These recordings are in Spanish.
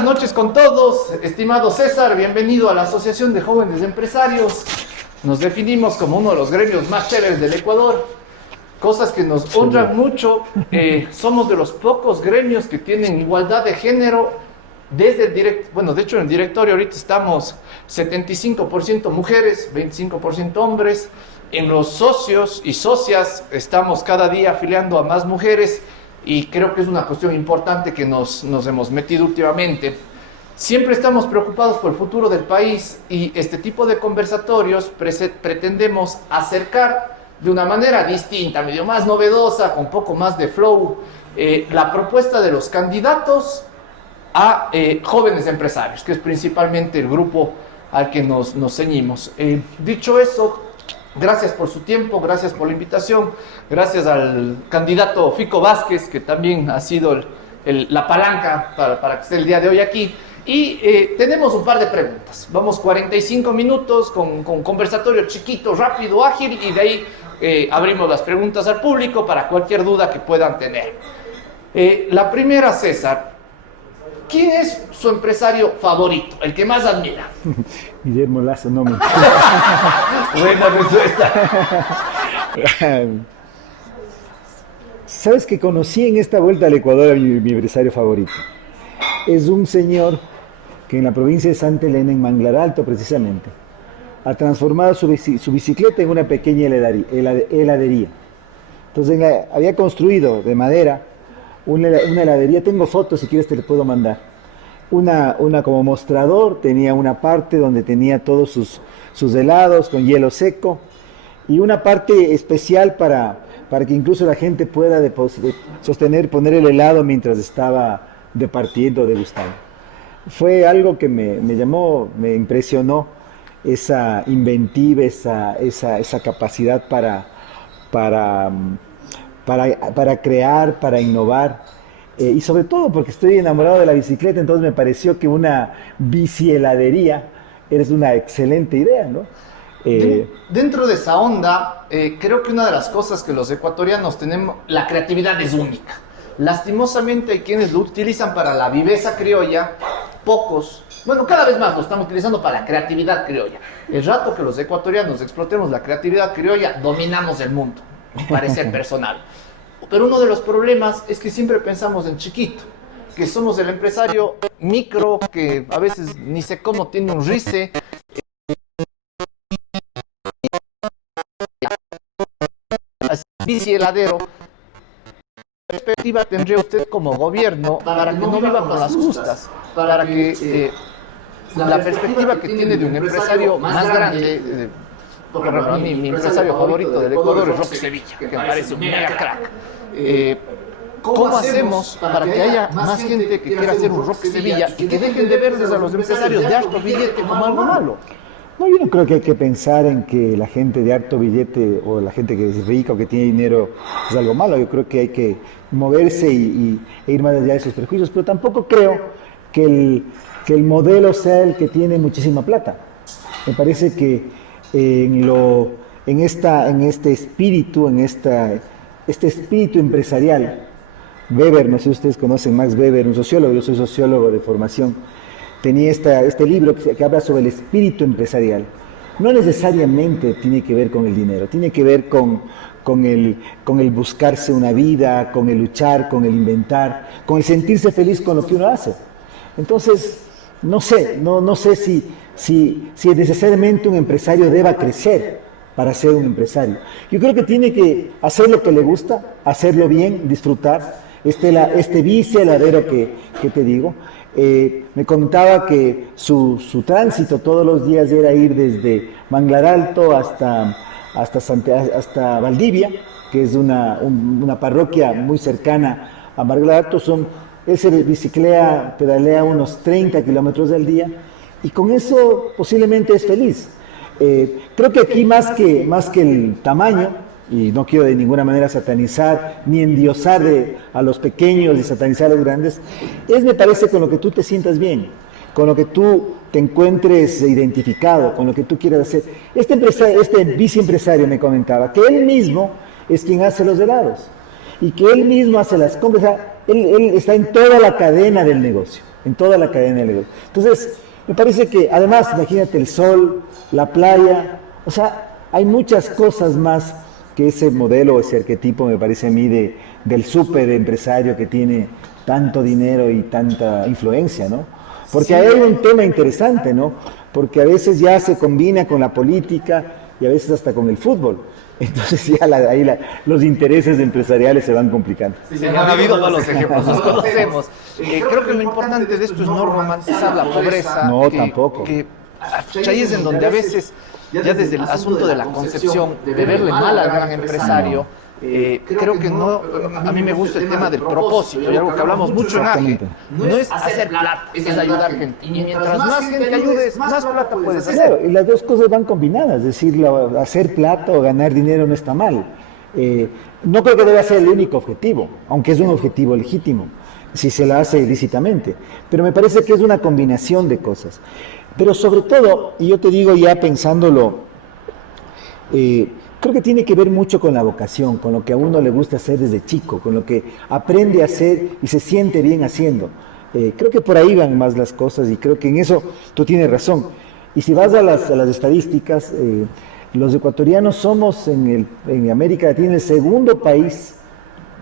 Buenas noches con todos, estimado César, bienvenido a la Asociación de Jóvenes Empresarios. Nos definimos como uno de los gremios más chéveres del Ecuador, cosas que nos honran mucho. Somos de los pocos gremios que tienen igualdad de género desde el directorio. De hecho en el directorio ahorita estamos 75% mujeres, 25% hombres. En los socios y socias estamos cada día afiliando a más mujeres. Y creo que es una cuestión importante que nos hemos metido últimamente. Siempre estamos preocupados por el futuro del país y este tipo de conversatorios pretendemos acercar de una manera distinta, medio más novedosa, con un poco más de flow, la propuesta de los candidatos a jóvenes empresarios, que es principalmente el grupo al que nos ceñimos. Dicho eso, gracias por su tiempo, gracias por la invitación, gracias al candidato Fico Vázquez, que también ha sido la palanca para que esté el día de hoy aquí. Y tenemos un par de preguntas. Vamos 45 minutos con conversatorio chiquito, rápido, ágil, y de ahí abrimos las preguntas al público para cualquier duda que puedan tener. La primera, César, ¿quién es su empresario favorito, el que más admira? Guillermo Lazo, no me... Buena respuesta. ¿Sabes que conocí en esta vuelta al Ecuador a mi empresario favorito? Es un señor que en la provincia de Santa Elena, en Manglar Alto precisamente, ha transformado su bicicleta en una pequeña heladería. Entonces había construido de madera una heladería. Tengo fotos, si quieres te le puedo mandar. Una como mostrador, tenía una parte donde tenía todos sus helados con hielo seco y una parte especial para que incluso la gente pueda poner el helado mientras estaba departiendo, degustando. Fue algo que me llamó, me impresionó, esa inventiva, esa capacidad para crear, para innovar. Y sobre todo porque estoy enamorado de la bicicleta, entonces me pareció que una bicieladería es una excelente idea, ¿no? Dentro de esa onda, creo que una de las cosas que los ecuatorianos tenemos, la creatividad es única. Lastimosamente hay quienes lo utilizan para la viveza criolla, pocos, cada vez más lo están utilizando para la creatividad criolla. El rato que los ecuatorianos explotemos la creatividad criolla, dominamos el mundo, me parece personal. Pero uno de los problemas es que siempre pensamos en chiquito, que somos el empresario micro, que a veces ni sé cómo tiene un RICE. Bici heladero. ¿Qué perspectiva tendría usted como gobierno para que no viva por las justas? Para que la perspectiva que tiene de un empresario más grande... Por ejemplo, a mí, mi empresario favorito del Ecuador es Roque Sevilla, que me parece un mega crack. ¿Cómo hacemos para que haya más gente que quiera hacer un Roque Sevilla y que dejen de verles a los empresarios de alto billete como algo malo? No, yo no creo que hay que pensar en que la gente de alto billete o la gente que es rica o que tiene dinero es algo malo. Yo creo que hay que moverse e ir más allá de esos prejuicios, pero tampoco creo que el modelo sea el que tiene muchísima plata. Me parece que este espíritu empresarial, Weber, no sé si ustedes conocen Max Weber, un sociólogo, yo soy sociólogo de formación, tenía este libro que habla sobre el espíritu empresarial. No necesariamente tiene que ver con el dinero, tiene que ver con el buscarse una vida, con el luchar, con el inventar, con el sentirse feliz con lo que uno hace. Entonces, no sé si necesariamente un empresario deba crecer para ser un empresario. Yo creo que tiene que hacer lo que le gusta, hacerlo bien, disfrutar. Este biciheladero que te digo, me contaba que su tránsito todos los días era ir desde Manglar Alto hasta Valdivia, que es una parroquia muy cercana a Manglar Alto. Él se pedalea unos 30 kilómetros al día y con eso posiblemente es feliz. Creo que aquí más que el tamaño, y no quiero de ninguna manera satanizar ni endiosar a los pequeños y satanizar a los grandes, me parece con lo que tú te sientas bien, con lo que tú te encuentres identificado, con lo que tú quieras hacer. Este viceempresario me comentaba que él mismo es quien hace los helados y que él mismo hace las compras. Él está en toda la cadena del negocio. en toda la cadena de negocio. Entonces, me parece que, además, imagínate el sol, la playa, o sea, hay muchas cosas más que ese modelo, ese arquetipo, me parece a mí, del súper empresario que tiene tanto dinero y tanta influencia, ¿no? Porque ahí hay un tema interesante, ¿no? Porque a veces ya se combina con la política y a veces hasta con el fútbol. Entonces ya los intereses empresariales se van complicando. Sí, han habido malos ejemplos, los conocemos. Creo que lo importante de esto es no romantizar la pobreza. No, tampoco. Ahí es en donde a veces, ya desde el asunto de la concepción, de verle mal al gran empresario, creo que no, a mí me gusta el tema del propósito, y algo que hablamos mucho en AGE, no es hacer plata, es ayudar gente, y mientras más gente ayudes, más plata puedes hacer. Claro, y las dos cosas van combinadas, es decir, hacer plata o ganar dinero no está mal. No creo que deba ser el único objetivo, aunque es un objetivo legítimo, si se lo hace ilícitamente, pero me parece que es una combinación de cosas. Pero sobre todo, y yo te digo ya pensándolo, creo que tiene que ver mucho con la vocación, con lo que a uno le gusta hacer desde chico, con lo que aprende a hacer y se siente bien haciendo. Creo que por ahí van más las cosas y creo que en eso tú tienes razón. Y si vas a las estadísticas, los ecuatorianos somos en América Latina el segundo país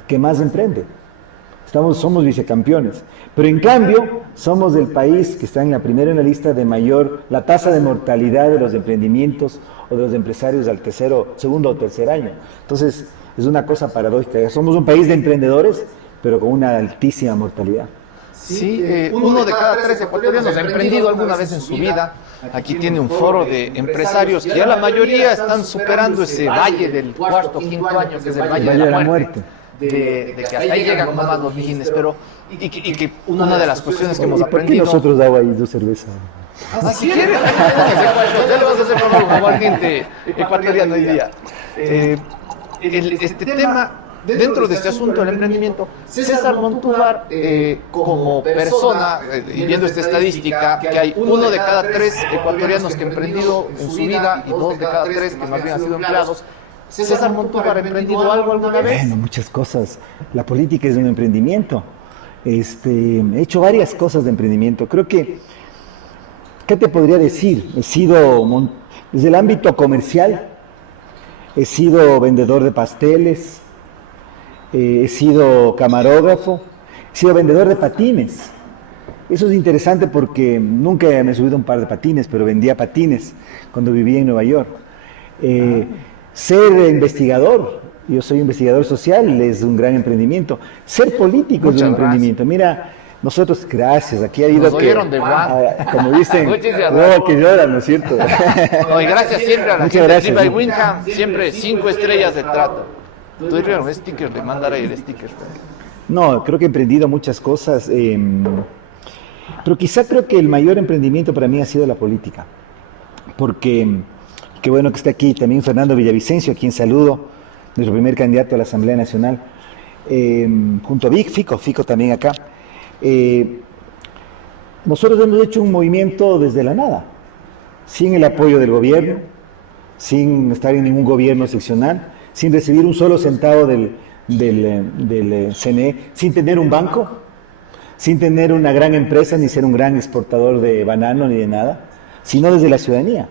que más emprende. Somos vicecampeones. Pero en cambio, somos el país que está en la primera en la lista de la tasa de mortalidad de los emprendimientos o de los empresarios al segundo o tercer año. Entonces, es una cosa paradójica. Somos un país de emprendedores, pero con una altísima mortalidad. Sí, uno de cada 3 ecuatorianos ha emprendido alguna vez en su vida. Aquí tiene un foro de empresarios que ya la mayoría están superando ese valle del cuarto, quinto año, que es el valle de la muerte. De que hasta ahí llegan más los mijines, pero y que una de las cuestiones que hemos aprendido. ¿Por qué nosotros agua y 2 cervezas? Si quieres, ya lo vas a hacer como igual gente ecuatoriana hoy día. Este tema, dentro de este asunto del emprendimiento, César Montúvar, como persona, y viendo esta estadística, que hay 1 de cada 3 ecuatorianos que ha emprendido en su vida y 2 de cada 3 que más bien han sido empleados. ¿César Montúvar ha emprendido algo alguna vez? Bueno, muchas cosas. La política es un emprendimiento. He hecho varias cosas de emprendimiento. Creo que, ¿qué te podría decir? He sido, desde el ámbito comercial, he sido vendedor de pasteles, he sido camarógrafo, he sido vendedor de patines. Eso es interesante porque nunca me he subido a un par de patines, pero vendía patines cuando vivía en Nueva York. Ser investigador, yo soy investigador social, es un gran emprendimiento. Ser político es un emprendimiento. Mira, nosotros, gracias, aquí ha habido que, como dicen, que lloran, ¿no es cierto? No, y gracias siempre a la gente de Triba y Winham, siempre 5 estrellas de trato. Tú dirías un sticker, le mandaré el sticker. No, creo que he emprendido muchas cosas, pero quizá creo que el mayor emprendimiento para mí ha sido la política, porque... Qué bueno que esté aquí también Fernando Villavicencio, a quien saludo, nuestro primer candidato a la Asamblea Nacional, junto a Fico también acá. Nosotros hemos hecho un movimiento desde la nada, sin el apoyo del gobierno, sin estar en ningún gobierno seccional, sin recibir un solo centavo del CNE, sin tener un banco, sin tener una gran empresa, ni ser un gran exportador de banano ni de nada, sino desde la ciudadanía.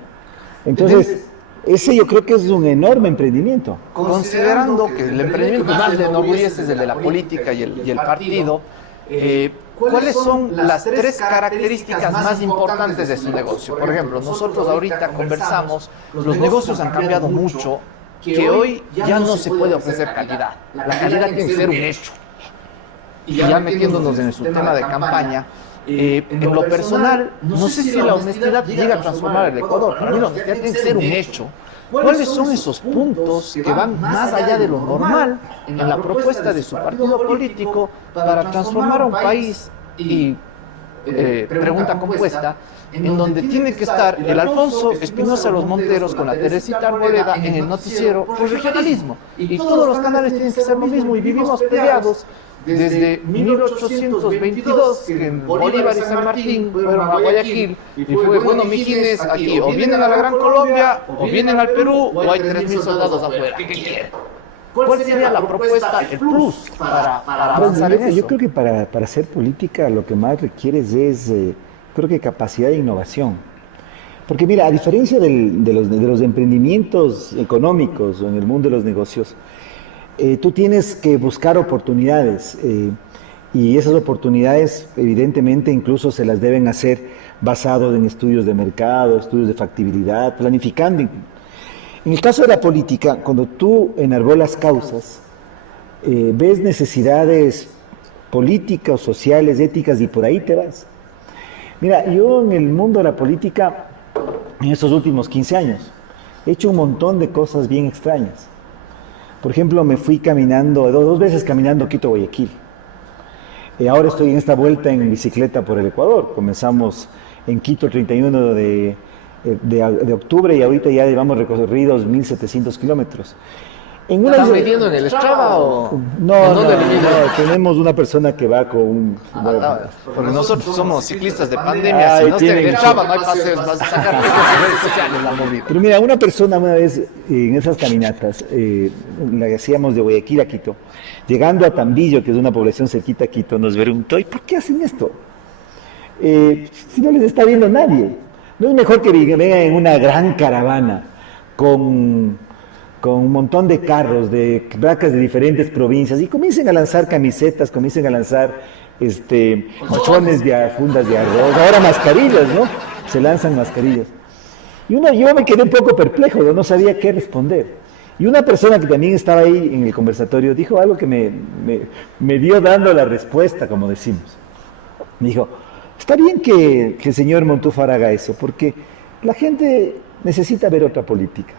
Entonces, ese yo creo que es un enorme emprendimiento. Considerando que el emprendimiento más le enorgullece es el de la política y el partido, ¿cuáles son las 3 características más importantes de su negocio? Por ejemplo, nosotros ahorita conversamos, los negocios han cambiado mucho, que hoy ya no se puede ofrecer calidad. La calidad tiene que ser un hecho. Y ya metiéndonos en su tema de campaña, en lo personal, no sé si la honestidad llega a transformar el Ecuador. Para mí la honestidad tiene que ser un hecho. ¿Cuáles son esos puntos que van más allá de lo normal en la propuesta de su partido político para transformar a un país? Y pregunta compuesta, en donde tiene que estar el Alfonso Espinosa Los Monteros con la Teresita Arboleda en el noticiero por regionalismo. Y todos los canales tienen que ser lo mismo y vivimos peleados desde 1822, que en Bolívar y San Martín fueron a Guayaquil, y fue, bueno, mijines, aquí o vienen a la Gran Colombia, o vienen al Perú, o hay 3.000 soldados afuera. ¿Qué quieren? ¿Cuál sería la propuesta, el plus para avanzar en eso? Yo creo que para hacer política lo que más requieres es, creo que capacidad de innovación. Porque mira, a diferencia de los emprendimientos económicos o en el mundo de los negocios, tú tienes que buscar oportunidades y esas oportunidades evidentemente incluso se las deben hacer basados en estudios de mercado, estudios de factibilidad, planificando. En el caso de la política, cuando tú enarbolas causas, ves necesidades políticas, sociales, éticas y por ahí te vas. Mira, yo en el mundo de la política, en estos últimos 15 años, he hecho un montón de cosas bien extrañas. Por ejemplo, me fui caminando, dos veces caminando Quito-Guayaquil. Ahora estoy en esta vuelta en bicicleta por el Ecuador. Comenzamos en Quito el 31 de octubre y ahorita ya llevamos recorridos 1.700 kilómetros. ¿Estás midiendo en el Strava o...? No, tenemos una persona que va con un... porque nosotros somos ciclistas de pandemia, si no está en el Strava no hay paseos, vas a sacar redes sociales la movida. Pero mira, una persona una vez en esas caminatas, la que hacíamos de Guayaquil a Quito, llegando a Tambillo, que es una población cerquita a Quito, nos preguntó, ¿y por qué hacen esto? Si no les está viendo nadie. ¿No es mejor que vengan en una gran caravana con un montón de carros, de placas de diferentes provincias y comiencen a lanzar camisetas, comiencen a lanzar mochones de fundas de arroz, ahora mascarillas, ¿no? Se lanzan mascarillas. Y yo me quedé un poco perplejo, no sabía qué responder. Y una persona que también estaba ahí en el conversatorio dijo algo que me dio dando la respuesta, como decimos. Me dijo, está bien que el señor Montúfar haga eso, porque la gente necesita ver otra política.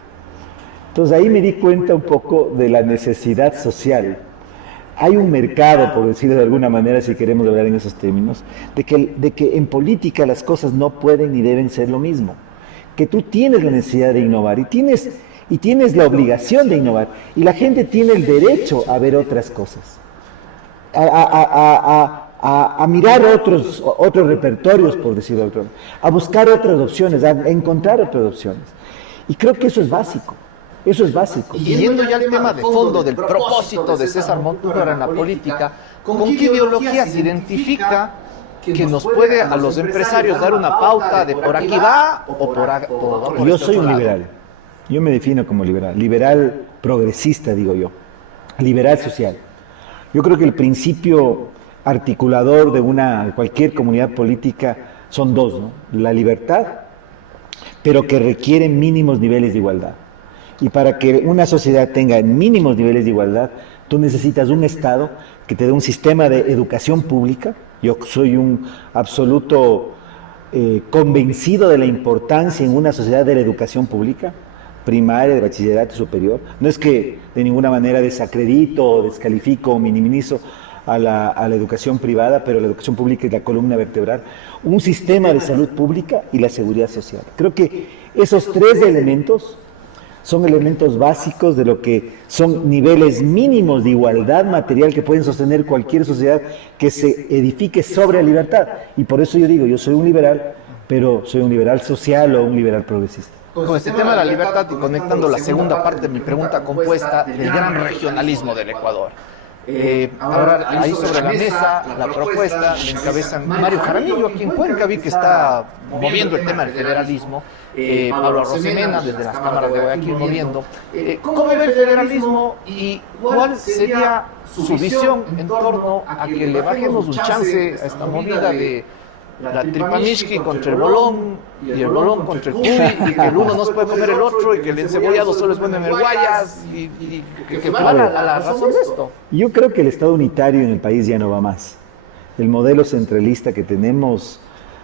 Entonces ahí me di cuenta un poco de la necesidad social. Hay un mercado, por decirlo de alguna manera, si queremos hablar en esos términos, de que en política las cosas no pueden ni deben ser lo mismo. Que tú tienes la necesidad de innovar y tienes la obligación de innovar. Y la gente tiene el derecho a ver otras cosas. A mirar otros repertorios, por decirlo de otra manera. A buscar otras opciones, a encontrar otras opciones. Y creo que eso es básico. Eso es básico. Y yendo ya al tema de fondo del propósito de César Montúfar en la política, ¿con qué ideología se identifica que nos puede a los empresarios dar una pauta de por aquí va o por aquí? Yo soy un liberal. Yo me defino como liberal. Liberal progresista, digo yo. Liberal social. Yo creo que el principio articulador de cualquier comunidad política son dos, ¿no? La libertad, pero que requiere mínimos niveles de igualdad. Y para que una sociedad tenga mínimos niveles de igualdad, tú necesitas un Estado que te dé un sistema de educación pública. Yo soy un absoluto convencido de la importancia en una sociedad de la educación pública, primaria, de bachillerato superior. No es que de ninguna manera desacredito o descalifico o minimizo a la educación privada, pero la educación pública es la columna vertebral. Un sistema de salud pública y la seguridad social. Creo que esos tres elementos son elementos básicos de lo que son niveles mínimos de igualdad material que pueden sostener cualquier sociedad que se edifique sobre la libertad. Y por eso yo digo, yo soy un liberal, pero soy un liberal social o un liberal progresista. Con este tema de la libertad y conectando la segunda parte de mi pregunta compuesta del gran regionalismo del Ecuador. Ahora ahí sobre la mesa, la propuesta la encabezan Mario Jaramillo, aquí en Cuenca, vi que está moviendo el tema del federalismo, Pablo Arosemena desde las cámaras de Guayaquil moviendo. ¿Cómo ve el federalismo y cuál sería su visión en torno a que le bajemos un chance a esta movida de la Tripanishki contra el bolón y el bolón contra el cuy, y que el uno no se puede comer el otro y que el encebollado solo es bueno en el guayas y que van a la razón de esto? Yo creo que el Estado unitario en el país ya no va más. El modelo centralista que tenemos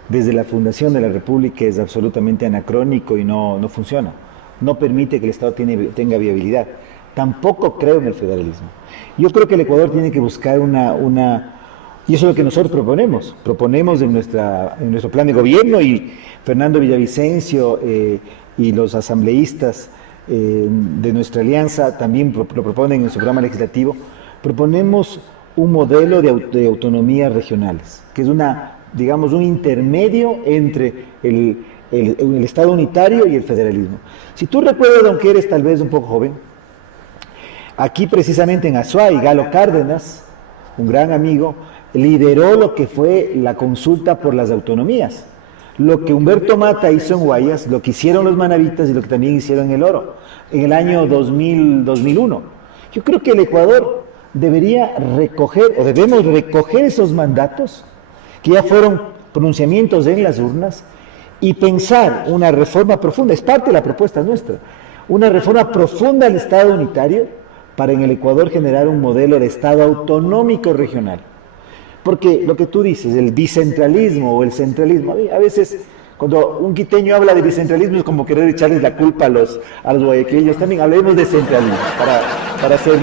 desde la fundación de la República es absolutamente anacrónico y no funciona. No permite que el Estado tenga viabilidad. Tampoco creo en el federalismo. Yo creo que el Ecuador tiene que buscar y eso es lo que nosotros proponemos. Proponemos en nuestro plan de gobierno, y Fernando Villavicencio y los asambleístas de nuestra alianza también lo proponen en su programa legislativo. Proponemos un modelo de autonomías regionales, que es digamos, un intermedio entre el Estado unitario y el federalismo. Si tú recuerdas, aunque eres tal vez un poco joven, Aquí precisamente en Azuay, Galo Cárdenas, un gran amigo, lideró lo que fue la consulta por las autonomías. Lo que Humberto Mata hizo en Guayas, lo que hicieron los manavitas y lo que también hicieron en el Oro, en el año 2001. Yo creo que el Ecuador debería recoger, o debemos recoger esos mandatos, que ya fueron pronunciamientos en las urnas, y pensar una reforma profunda, es parte de la propuesta nuestra, una reforma profunda del Estado unitario para en el Ecuador generar un modelo de Estado autonómico regional. Porque lo que tú dices, el bicentralismo o el centralismo, a veces cuando un quiteño habla de bicentralismo es como querer echarles la culpa a los guayaquileños. También hablemos de centralismo para ser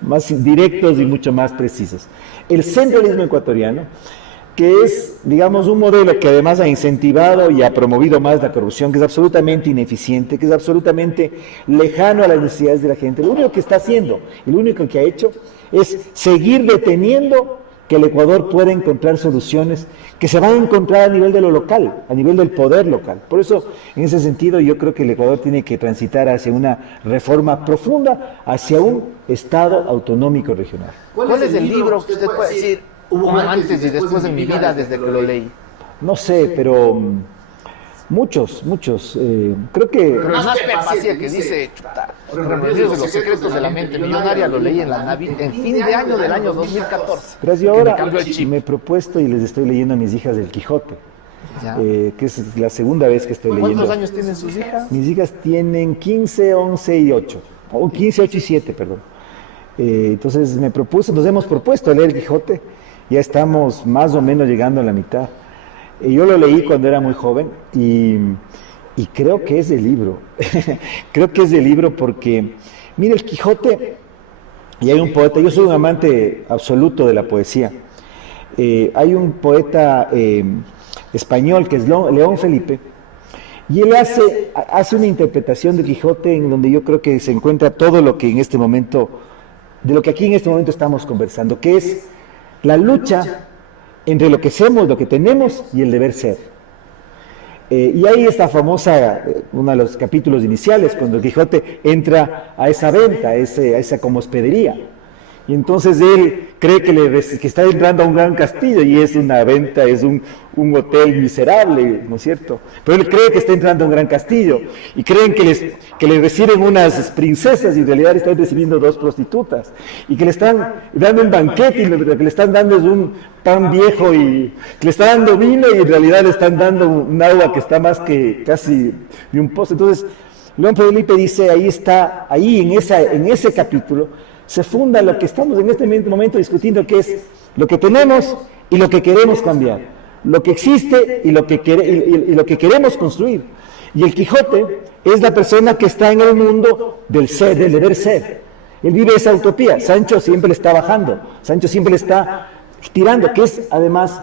más directos y mucho más precisos. El centralismo ecuatoriano, que es, digamos, un modelo que además ha incentivado y ha promovido más la corrupción, que es absolutamente ineficiente, que es absolutamente lejano a las necesidades de la gente. Lo único que está haciendo, y lo único que ha hecho, es seguir deteniendo que el Ecuador pueda encontrar soluciones que se van a encontrar a nivel de lo local, a nivel del poder local. Por eso, en ese sentido, yo creo que el Ecuador tiene que transitar hacia una reforma profunda, hacia un Estado autonómico regional. ¿Cuál es el libro que usted puede decir, hubo antes y después en mi vida desde que lo leí? No sé, pero muchos. Creo que... Pero el más Pepacía que dice, Remedios de los secretos de la mente millonaria, lo leí en fin de año del año 2014. Pero yo ahora me he propuesto y les estoy leyendo a mis hijas del Quijote, que es la segunda vez que estoy leyendo. ¿Cuántos años tienen sus hijas? Mis hijas tienen 15, 11 y 8. O 15, 8 y 7, perdón. Entonces nos hemos propuesto leer el Quijote. Ya estamos más o menos llegando a la mitad. Yo lo leí cuando era muy joven y creo que es del libro. Creo que es del libro porque, mire, el Quijote, y hay un poeta, yo soy un amante absoluto de la poesía. Hay un poeta español que es León Felipe, y él hace una interpretación del Quijote en donde yo creo que se encuentra todo lo que en este momento, de lo que aquí en este momento estamos conversando, que es la lucha entre lo que somos, lo que tenemos y el deber ser. Y ahí está famosa, uno de los capítulos iniciales, cuando el Quijote entra a esa venta, a esa como hospedería. Y entonces él cree que está entrando a un gran castillo y es una venta, es un hotel miserable, ¿no es cierto? Pero él cree que está entrando a un gran castillo y creen que le reciben unas princesas y en realidad están recibiendo 2 prostitutas y que le están dando un banquete y lo que le están dando es un pan viejo y que le está dando vino y en realidad le están dando un agua que está más que casi de un pozo. Entonces, León Felipe dice, ahí en ese capítulo, se funda lo que estamos en este momento discutiendo, que es lo que tenemos y lo que queremos cambiar, lo que existe y lo que queremos construir. Y el Quijote es la persona que está en el mundo del ser, del deber ser. Él vive esa utopía. Sancho siempre le está bajando, Sancho siempre le está tirando, que es además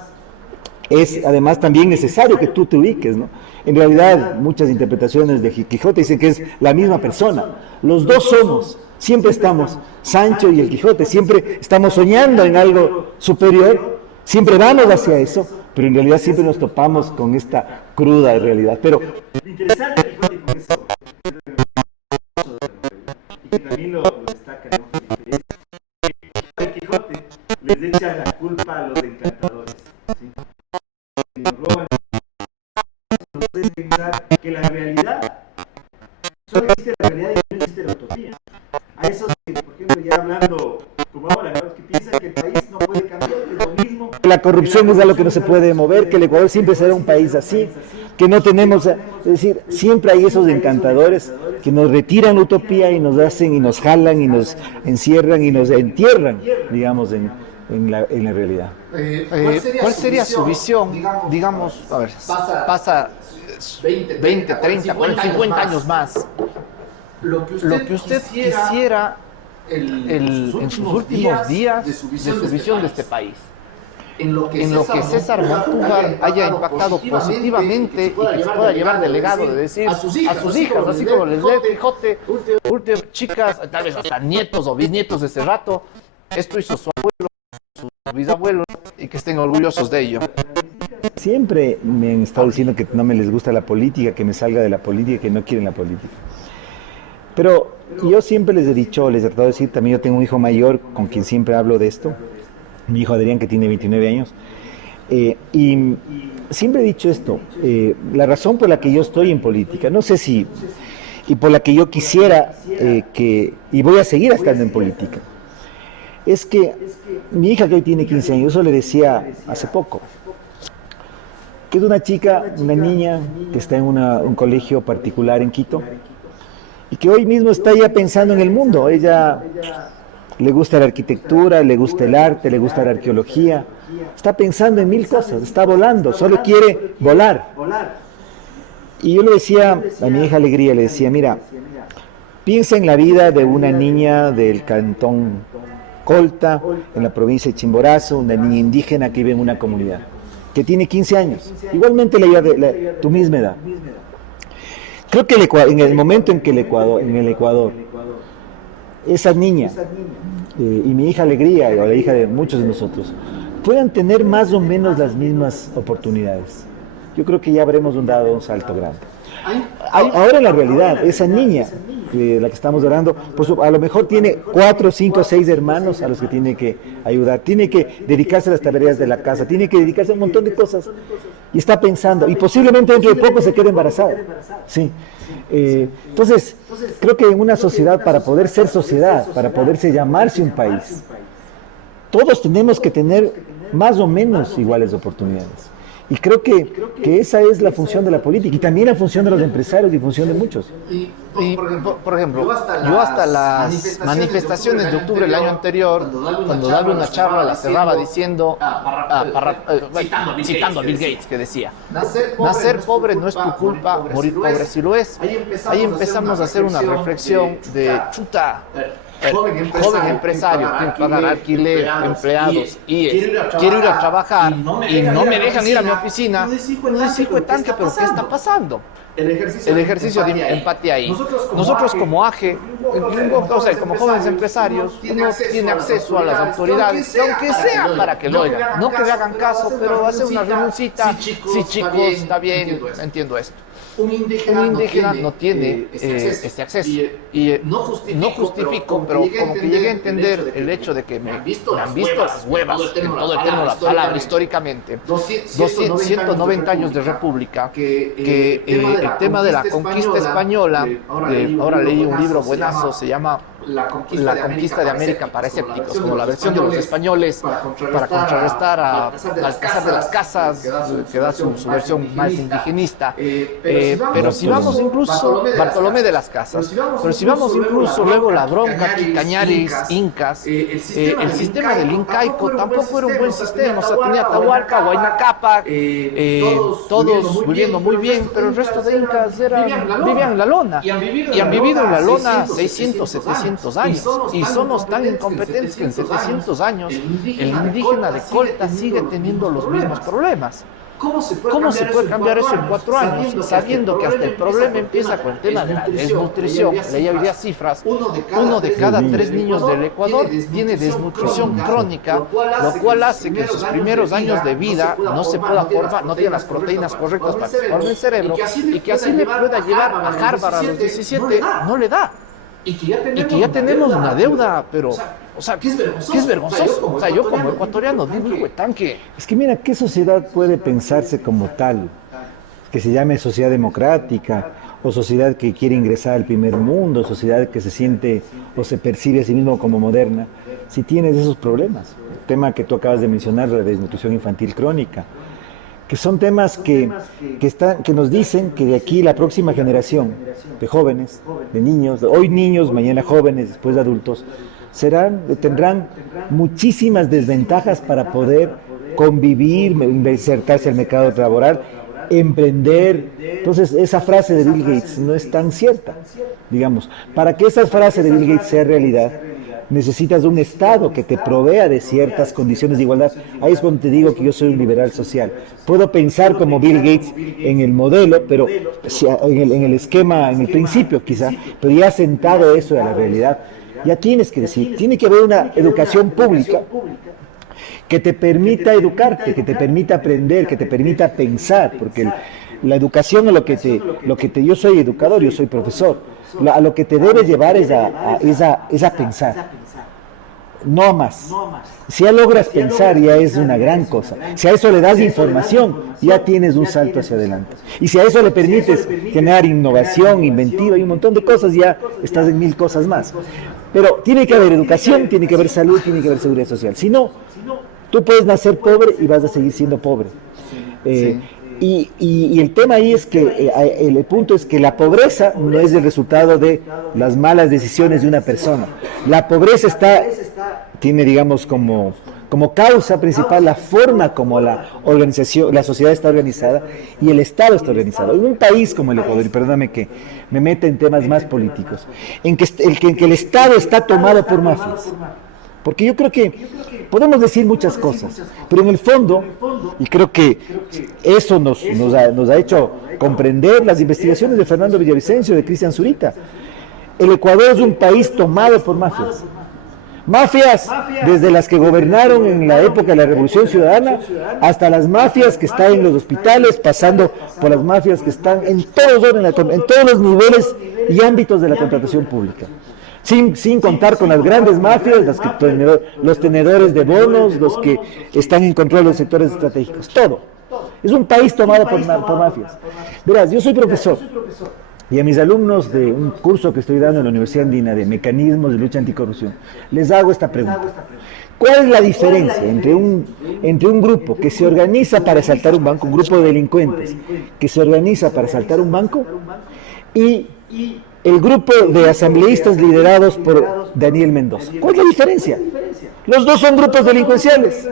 también necesario que tú te ubiques, ¿no? En realidad, muchas interpretaciones de Quijote dicen que es la misma persona. Los dos somos, siempre estamos, Sancho y el Quijote, siempre estamos soñando en algo superior, siempre vamos hacia eso, pero en realidad siempre nos topamos con esta cruda realidad. Pero lo interesante del Quijote con eso, y que también lo destaca, ¿no? Es que el Quijote les echa la culpa a los encantadores, ¿sí? Nos roban, nos hacen pensar que la realidad solo existe la realidad y no existe la utopía. A esos que, por ejemplo, ya hablando como ahora, ¿no? Que piensan que el país no puede cambiar, que es lo mismo. La corrupción es algo que no se puede mover, que el Ecuador siempre será un país así, que no tenemos, es decir, siempre hay esos encantadores que nos retiran la utopía y nos hacen y nos jalan y nos encierran y nos entierran, digamos, en la realidad. ¿Cuál sería su visión? Digamos, a ver, pasa 20, 30, 40, 50 años más. Lo que usted quisiera en sus últimos días de su visión de este país. En lo que César Montújar haya impactado positivamente y que se pueda llevar de legado, de decir a sus hijas, así como les lee Quijote, últimas chicas, tal vez hasta nietos o bisnietos de ese rato, esto hizo su abuelo, su bisabuelo, y que estén orgullosos de ello. Siempre me han estado diciendo que no me les gusta la política, que me salga de la política, que no quieren la política. Pero yo siempre les he dicho, les he tratado de decir, también yo tengo un hijo mayor con quien siempre hablo de esto, mi hijo Adrián, que tiene 29 años, y siempre he dicho esto, la razón por la que yo estoy en política, no sé si, y por la que yo quisiera y voy a seguir estando en política, es que mi hija, que hoy tiene 15 años, eso le decía hace poco, que es una chica, una niña que está en un colegio particular en Quito, y que hoy mismo está ya pensando en el mundo. Ella le gusta la arquitectura, le gusta el arte, le gusta la arqueología, está pensando en mil cosas, está volando, solo quiere volar. Y yo le decía a mi hija Alegría, le decía, mira, piensa en la vida de una niña del cantón Colta, en la provincia de Chimborazo, una niña indígena que vive en una comunidad, que tiene 15 años, igualmente tu misma edad. Creo que en el momento en que en el Ecuador, esa niña y mi hija Alegría, o la hija de muchos de nosotros, puedan tener más o menos las mismas oportunidades, yo creo que ya habremos dado un salto grande. Ahora en la realidad, esa niña de la que estamos hablando, pues a lo mejor tiene 4, 5, 6 hermanos a los que tiene que ayudar, tiene que dedicarse a las tareas de la casa, tiene que dedicarse a un montón de cosas, y está pensando, y posiblemente dentro de poco se quede embarazada. Sí. Entonces, creo que en una sociedad, para poder ser sociedad, para poderse llamarse un país, todos tenemos que tener más o menos iguales oportunidades. Y creo que esa es la función de la política, y también la función de los empresarios y función de muchos. Y por ejemplo, yo hasta las manifestaciones de octubre del año anterior, cuando daba una charla, la cerraba diciendo, citando a Bill Gates, que decía, nacer pobre no es tu culpa, morir pobre sí lo es. Ahí empezamos a hacer una reflexión de chuta. Joven empresario, tiene que pagar alquiler, empleados, y quiero ir a trabajar y no me dejan ir a mi oficina. No hijo de tanque, pero ¿qué está pasando? El ejercicio de empatía ahí. Nosotros como AGE, o sea, como jóvenes empresarios, uno tiene acceso a las autoridades, aunque sea para que lo oigan. No que le hagan caso, pero hacer una reunioncita. Sí, chicos, está bien, entiendo esto. Un indígena no tiene este acceso. Y no justifico, pero como que llegué a entender el hecho de que me han visto las huevas, en todo el término de la palabra, históricamente. 190 años de república, que el tema de la conquista española, ahora leí un libro buenazo, se llama La conquista de América para escépticos, como la versión de los españoles para contrarrestar al Alcázar de las Casas, que da su versión más indigenista. Pero si vamos incluso, Bartolomé de las Casas, pero si vamos incluso luego la bronca, Cañaris, incas, el sistema del incaico tampoco era un buen sistema, o sea, tenía Atahualpa, Huayna Cápac, todos viviendo muy bien, pero el resto de incas vivían en la lona, y han vivido en la lona 600, 700 años, y somos tan incompetentes que en 700 años el indígena de Colta sigue teniendo los mismos problemas. ¿Cómo se puede cambiar eso en 4 años, sabiendo que hasta el problema empieza con el tema de la desnutrición? Leía cifras, uno de cada 3 niños del Ecuador tiene desnutrición crónica, lo cual hace que en sus primeros años de vida no se pueda formar, no tiene las proteínas correctas para que se forme el cerebro, y que así le pueda llegar a Harvard a los 17, no le da. Y que ya tenemos una deuda, pero, o sea, ¿qué es vergonzoso? O sea, yo como ecuatoriano digo, tanque. Es que mira, ¿qué sociedad puede pensarse como tal? Que se llame sociedad democrática, o sociedad que quiere ingresar al primer mundo, sociedad que se siente o se percibe a sí mismo como moderna, si tienes esos problemas. El tema que tú acabas de mencionar, la desnutrición infantil crónica, que son temas que nos dicen que de aquí la próxima generación de jóvenes, de niños, hoy niños, mañana jóvenes, después adultos, tendrán muchísimas desventajas para poder convivir, insertarse al mercado laboral, emprender. Entonces, esa frase de Bill Gates no es tan cierta, digamos. Para que esa frase de Bill Gates sea realidad, necesitas un Estado que te provea de ciertas condiciones de igualdad. Ahí es cuando te digo que yo soy un liberal social. Puedo pensar como Bill Gates en el modelo, pero en el esquema, en el principio quizá, pero ya sentado eso a la realidad, ya tienes que decir, tiene que haber una educación pública que te permita educarte, que te permita aprender, que te permita pensar, porque la educación es yo soy educador, yo soy profesor. a lo que te debe llevar es a pensar, no a más. Si ya logras pensar, ya es una gran cosa. Si a eso le das información, ya tienes un salto hacia adelante. Y si a eso le permites generar innovación, inventiva y un montón de cosas, ya estás en 1000 cosas más. Pero tiene que haber educación, tiene que haber salud, tiene que haber seguridad social. Si no, tú puedes nacer pobre y vas a seguir siendo pobre. Y el tema ahí es que el punto es que la pobreza no es el resultado de las malas decisiones de una persona. La pobreza tiene, digamos, como causa principal la forma como la organización, la sociedad está organizada y el Estado está organizado. En un país como el Ecuador, y perdóname que me meta en temas más políticos, en que el Estado está tomado por mafias. Porque yo creo que podemos decir muchas cosas, pero en el fondo, y creo que eso nos ha hecho comprender las investigaciones de Fernando Villavicencio, de Cristian Zurita, el Ecuador es un país tomado por mafias. Mafias desde las que gobernaron en la época de la Revolución Ciudadana hasta las mafias que están en los hospitales, pasando por las mafias que están en todos los niveles y ámbitos de la contratación pública. Sin contar con las grandes mafias, los tenedores de bonos, los que están en control de los sectores estratégicos, todo. Es un país tomado por mafias. Verás, yo soy profesor y a mis alumnos de un curso que estoy dando en la Universidad Andina de Mecanismos de Lucha Anticorrupción, les hago esta pregunta. ¿Cuál es la diferencia entre un grupo que se organiza para asaltar un banco, un grupo de delincuentes que se organiza para asaltar un banco, y el grupo de asambleístas liderados por Daniel Mendoza? ¿Cuál es la diferencia? Los dos son grupos delincuenciales.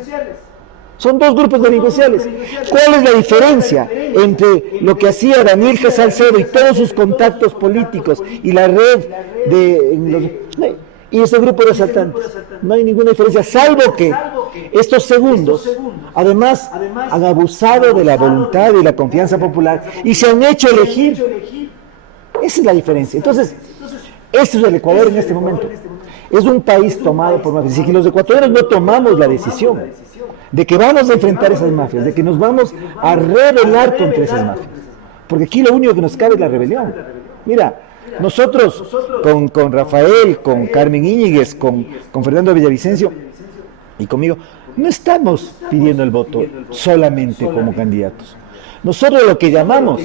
Son dos grupos delincuenciales. ¿Cuál es la diferencia entre lo que hacía Daniel Salcedo y todos sus contactos políticos y la red y ese grupo de asaltantes? No hay ninguna diferencia, salvo que estos segundos, además, han abusado de la voluntad y la confianza popular y se han hecho elegir. Esa es la diferencia. Entonces, este es el Ecuador en este momento. Es un país tomado por mafias. Y si los ecuatorianos no tomamos la decisión de que vamos a enfrentar esas mafias, de que nos vamos a rebelar contra esas mafias, porque aquí lo único que nos cabe es la rebelión. Mira, nosotros con Rafael, con Carmen Íñiguez, con Fernando Villavicencio y conmigo, no estamos pidiendo el voto solamente como candidatos. Nosotros lo que llamamos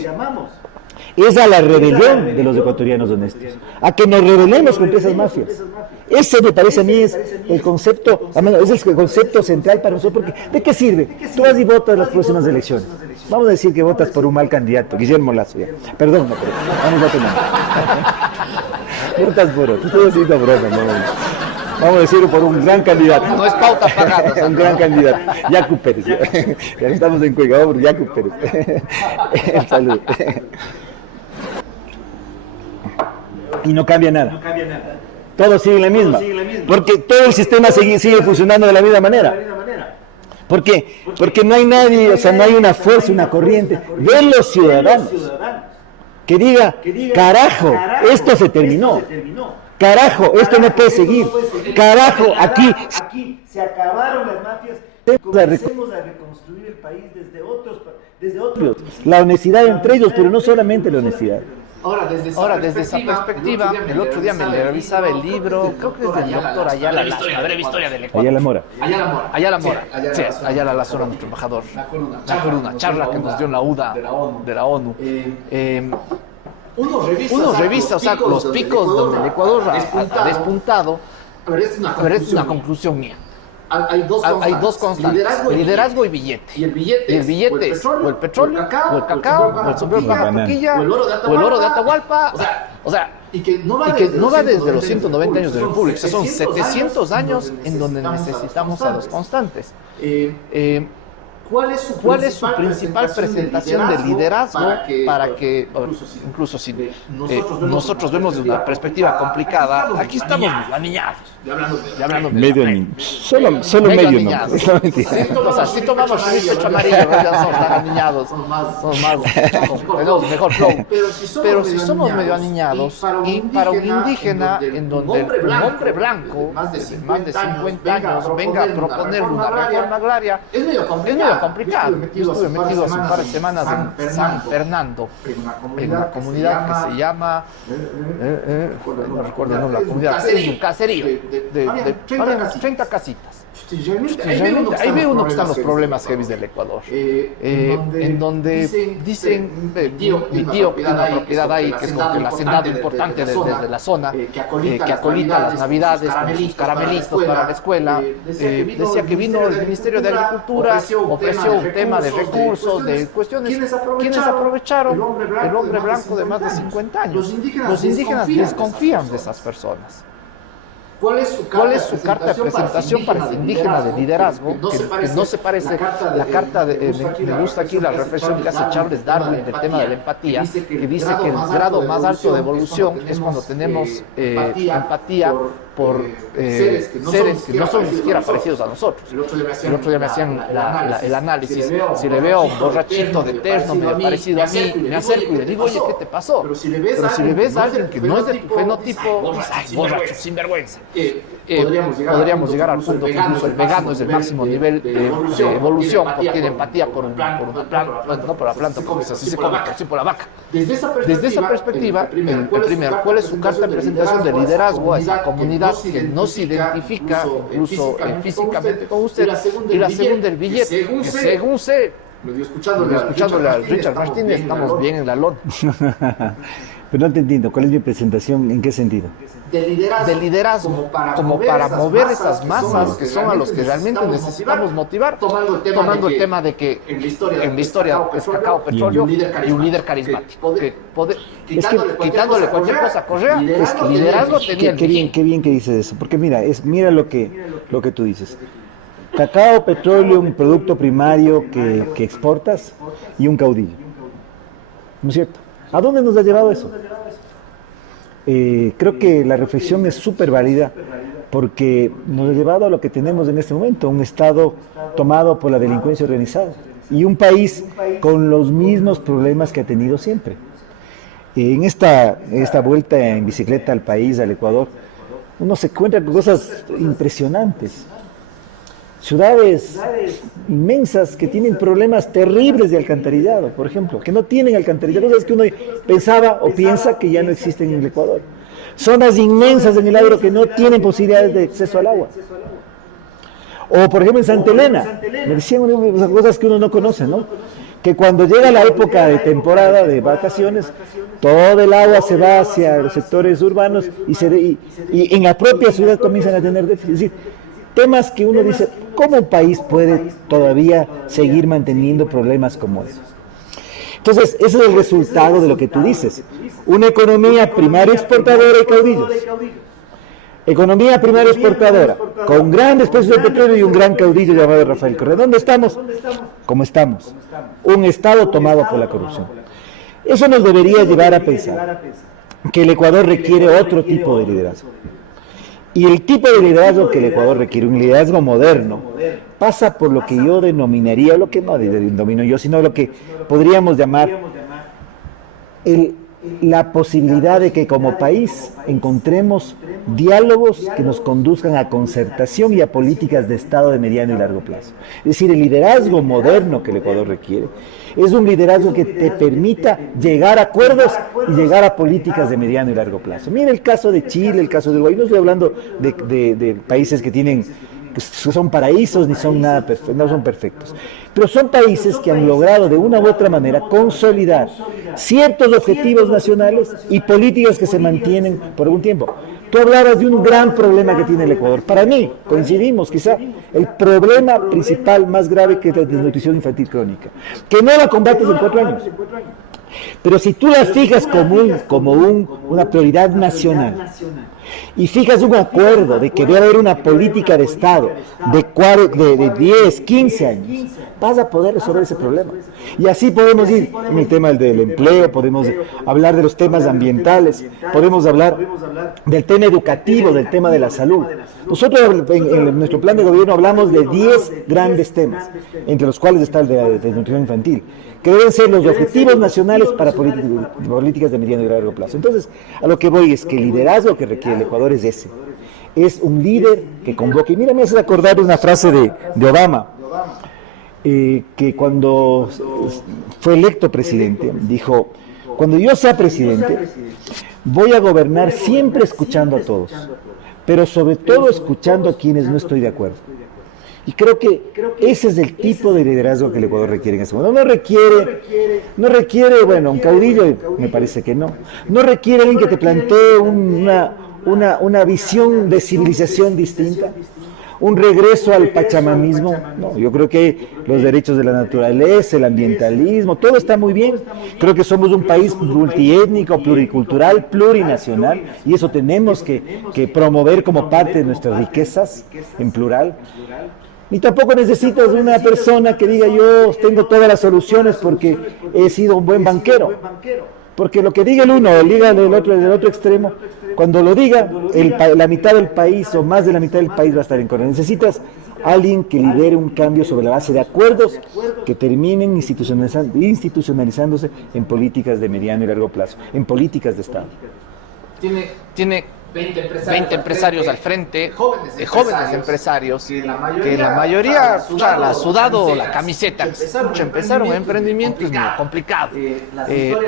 es a la rebelión de los ecuatorianos honestos, a que nos rebelemos contra esas mafias. Ese me parece a mí es el concepto, es el concepto central para nosotros, porque ¿de qué sirve? Tú vas y votas en las próximas elecciones. Vamos a decir que votas por un mal candidato, Guillermo Lazo, ya. Perdón, no, pero vamos a tener. Votas por otro, estoy haciendo broma, no. Vamos a decirlo por un gran candidato. No es pauta pagada. Un gran candidato. Yacu Pérez. Ya estamos en Cuenca, vamos por Yacu Pérez. Salud. Y no cambia nada. Todo sigue en la misma. Porque todo el sistema sigue funcionando de la misma manera. ¿Por qué? Porque no hay nadie, o sea, no hay una fuerza, una corriente de los ciudadanos que diga, carajo, esto se terminó. Carajo, esto no puede seguir. Carajo, aquí se acabaron las mafias. Comencemos a reconstruir el país desde otros. La honestidad entre ellos, pero no solamente la honestidad. Ahora, desde esa perspectiva, el otro día me revisaba el libro, creo que es del doctor Ayala Lazo, la breve historia del Ecuador. Ayala Mora. Sí, Ayala Lazo era nuestro embajador. Una charla que nos dio en la UDA de la ONU. Uno revisa, o sea, los picos donde el Ecuador ha despuntado, pero es una conclusión mía. Hay dos constantes, liderazgo y billete. Y el billete es o el petróleo, o el cacao, o el sombrero paja Paquilla, o el oro de Atahualpa. O sea, y que no va desde los 190 años de República. O sea, son 700 años en donde necesitamos a dos constantes. ¿Cuál es su principal presentación de liderazgo para que incluso si nosotros vemos de una perspectiva complicada, aquí estamos aniñados? Hablando de medio niño. Solo medio no. O sea, si tomamos pecho amarillo, ya somos tan aniñados, tenemos mejor flow. Pero si somos medio aniñados, y para un indígena en donde un hombre blanco de más de 50 años venga a proponer una reforma agraria, es medio poco complicado. Yo estuve metido hace un par de semanas en San Fernando, en una comunidad que se llama, no recuerdo el nombre de la comunidad, es un caserío de 30 casitas. Ahí ve uno que están los problemas heavy del Ecuador, en donde dicen, mi tío que tiene una propiedad ahí, que es como que el hacendado importante desde la zona, que acolita las navidades con sus caramelitos para la escuela, decía que vino el Ministerio de Agricultura, ofreció un tema de recursos, de cuestiones. ¿Quiénes aprovecharon? El hombre blanco de más de 50 años. Los indígenas desconfían de esas personas. ¿Cuál es su carta de presentación para este indígena de liderazgo? Que no se parece, la carta, me gusta aquí la reflexión que hace Charles Darwin del tema de la empatía, que dice que el grado más alto de evolución es cuando tenemos empatía por seres que no son ni siquiera parecidos a nosotros. El otro día me hacían el análisis, si le veo a un borrachito de terno medio parecido a mí, me acerco y le digo, oye, ¿qué te pasó? Pero si le ves a alguien que no es de tu fenotipo, dices, ay, borracho, sinvergüenza. Podríamos llegar al punto que incluso el vegano es el máximo nivel de evolución, porque tiene empatía por una planta, no por la planta, así se come, así por la vaca. Desde esa perspectiva, el primero, ¿cuál es su carta de presentación de liderazgo a esa comunidad que no se identifica incluso físicamente con usted? Y la segunda, el billete, que según sé, escuchándole a Richard Martínez, estamos bien en la lona. Pero no te entiendo, ¿cuál es mi presentación? ¿En qué sentido? De liderazgo, como para mover esas masas que son a los que realmente necesitamos motivar, tomando el tema de que en la historia es cacao, petróleo y un líder carismático. Quitándole cualquier cosa a Correa, es que liderazgo tenía qué bien que dices eso, porque mira lo que tú dices. Cacao, petróleo, un producto primario que exportas y un caudillo. ¿No es cierto? ¿A dónde nos ha llevado eso? Creo que la reflexión es súper válida porque nos ha llevado a lo que tenemos en este momento, un Estado tomado por la delincuencia organizada y un país con los mismos problemas que ha tenido siempre. En esta vuelta en bicicleta al país, al Ecuador, uno se encuentra con cosas impresionantes. Ciudades inmensas que tienen problemas terribles de alcantarillado, por ejemplo, que no tienen alcantarillado, cosas que uno pensaba o piensa que ya no existen en el Ecuador. Zonas inmensas en el agro que no tienen posibilidades de acceso al agua. O, por ejemplo, en Santa Elena, me decían unas cosas que uno no conoce, ¿no? Que cuando llega la época de temporada, de vacaciones, todo el agua se va hacia los sectores urbanos y en la propia ciudad comienzan a tener déficit. Es decir, temas que uno dice, ¿cómo un país puede todavía seguir manteniendo problemas como esos? Entonces, ese es el resultado de lo que tú dices. Una economía primaria exportadora y caudillos. Economía primaria exportadora, con grandes precios de petróleo y un gran caudillo llamado Rafael Correa. ¿Dónde estamos? Como estamos. Un Estado tomado por la corrupción. Eso nos debería llevar a pensar que el Ecuador requiere otro tipo de liderazgo. Y el tipo de liderazgo que el Ecuador requiere, un liderazgo moderno, pasa por lo que yo denominaría, lo que no denomino yo, sino lo que podríamos llamar la posibilidad de que como país encontremos diálogos que nos conduzcan a concertación y a políticas de Estado de mediano y largo plazo. Es decir, el liderazgo moderno que el Ecuador requiere es un liderazgo que te permita llegar a acuerdos y llegar a políticas de mediano y largo plazo. Mira el caso de Chile, el caso de Uruguay, no estoy hablando de países que son paraísos ni son nada no son perfectos, pero son países que han logrado de una u otra manera consolidar ciertos objetivos nacionales y políticas que se mantienen por algún tiempo. Tú hablabas de un gran problema que tiene el Ecuador. Para mí, coincidimos, quizá el problema principal más grave que es la desnutrición infantil crónica, que no la combates en 4 años. Pero si tú la fijas como una prioridad nacional y fijas un acuerdo de que debe haber una política de Estado de 10, 15 años, vas a poder resolver ese problema. Y así podemos ir en el tema del empleo, podemos hablar de los temas ambientales, podemos hablar del tema educativo, del tema de la salud. Nosotros en nuestro plan de gobierno hablamos de 10 grandes temas, entre los cuales está el de la desnutrición infantil, que deben ser los objetivos nacionales para políticas de mediano y largo plazo. Entonces, a lo que voy es que el liderazgo que requiere el Ecuador es ese. Es un líder que convoque. Y mira, me hace acordar una frase de Obama. que cuando fue electo presidente, dijo, cuando yo sea presidente, voy a gobernar siempre escuchando a todos, pero sobre todo escuchando a quienes no estoy de acuerdo. Y creo que ese es el tipo de liderazgo que el Ecuador requiere en ese momento. No requiere, bueno, un caudillo, me parece que no. No requiere alguien que te plantee una visión de civilización distinta, un regreso al pachamamismo. No, yo creo que los derechos de la naturaleza, el ambientalismo, todo está muy bien. Creo que somos un país multiétnico, pluricultural, plurinacional, y eso tenemos que promover como parte de nuestras riquezas en plural. Ni tampoco necesitas una persona que diga yo tengo todas las soluciones porque he sido un buen banquero. Porque lo que diga el uno, diga el otro extremo, cuando lo diga, la mitad del país o más de la mitad del país va a estar en contra. Necesitas alguien que lidere un cambio sobre la base de acuerdos que terminen institucionalizándose en políticas de mediano y largo plazo, en políticas de Estado. Tiene 20 empresarios al frente, jóvenes empresarios, que la mayoría la ha sudado la camiseta. Empezar un emprendimiento es muy complicado.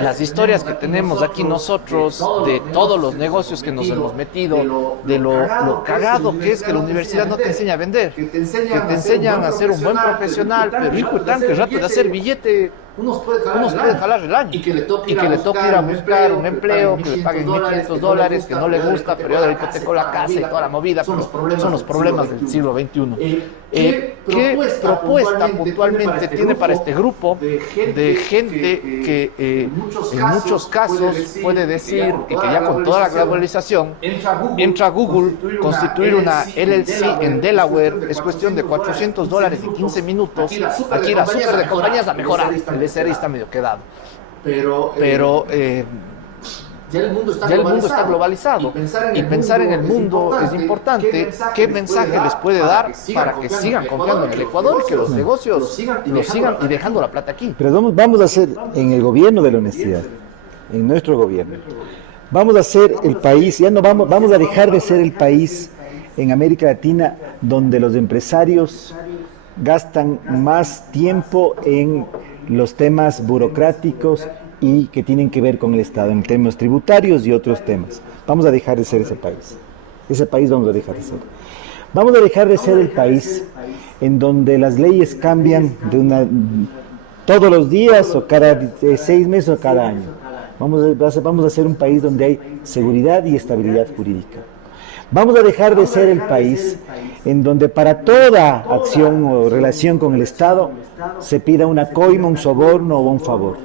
Las historias que tenemos aquí nosotros, de todos los negocios que nos hemos metido, de lo cagado que es que la universidad no te enseña a vender, que te enseñan a ser un buen profesional, pero hijo de tanto rato de hacer billete, unos puede jalar el año y que le toque ir a buscar un empleo, que le paguen $1.500, que no le gusta, pero yo ahorita tengo la casa y toda la movida. Son los problemas del siglo XXI. ¿Qué propuesta puntualmente tiene para este grupo de gente que en muchos casos puede decir y que ya con toda la globalización entra a Google, constituir una LLC en Delaware es cuestión de $400 en 15 minutos? Aquí la super de compañías a mejorar. El SRI está medio quedado. Pero ya el mundo está globalizado y pensar en el mundo es importante. ¿Qué mensaje les puede dar para que sigan confiando en el Ecuador y que los negocios lo sigan y dejando la plata aquí? Pero vamos a hacer en el gobierno de la honestidad, en nuestro gobierno, vamos a ser el país, vamos a dejar de ser el país en América Latina donde los empresarios gastan más tiempo en los temas burocráticos y que tienen que ver con el Estado, en temas tributarios y otros temas. Vamos a dejar de ser ese país. Ese país vamos a dejar de ser. Vamos a dejar de ser el país en donde las leyes cambian todos los días o cada 6 meses o cada año. Vamos a ser un país donde hay seguridad y estabilidad jurídica. Vamos a dejar de ser el país en donde para toda acción o relación con el Estado se pida una coima, un soborno o un favor.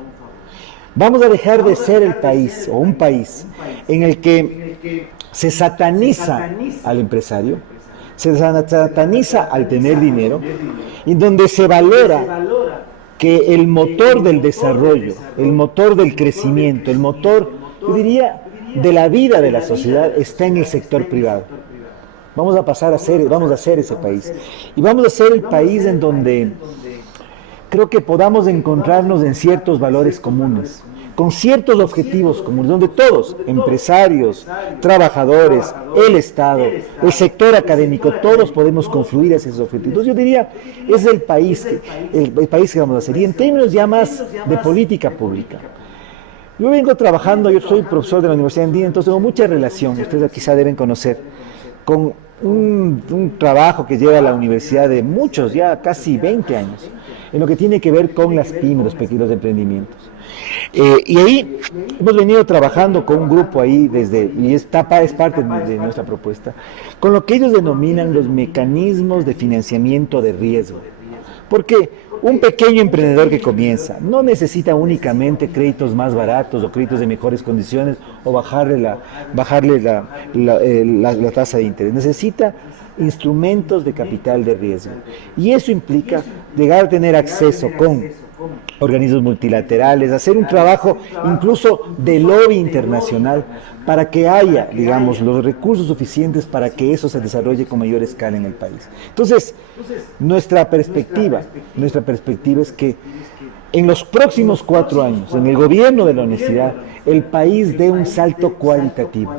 Vamos a dejar de ser el país o un país en el que se sataniza al empresario, se sataniza al tener dinero, y donde se valora que el motor del desarrollo, el motor del crecimiento, el motor, yo diría, de la vida de la sociedad está en el sector privado. Vamos a ser ese país. Y vamos a ser el país en donde creo que podamos encontrarnos en ciertos valores comunes, con ciertos objetivos comunes, donde todos, empresarios, trabajadores, el Estado, el sector académico, todos podemos confluir hacia esos objetivos. Entonces yo diría, es el país que vamos a hacer. Y en términos ya más de política pública, yo vengo trabajando, yo soy profesor de la Universidad Andina, entonces tengo mucha relación, ustedes quizá deben conocer, con un trabajo que lleva la universidad de muchos, ya casi 20 años, en lo que tiene que ver con las pymes, los pequeños emprendimientos. Y ahí hemos venido trabajando con un grupo ahí y es parte de nuestra propuesta, con lo que ellos denominan los mecanismos de financiamiento de riesgo. Porque un pequeño emprendedor que comienza no necesita únicamente créditos más baratos o créditos de mejores condiciones o bajarle la tasa de interés. Necesita instrumentos de capital de riesgo. Y eso implica llegar a tener acceso con organismos multilaterales, hacer un trabajo incluso de lobby internacional para que haya, digamos, los recursos suficientes para que eso se desarrolle con mayor escala en el país. Entonces, nuestra perspectiva es que en los próximos 4 años, en el gobierno de la honestidad, el país dé un salto cualitativo.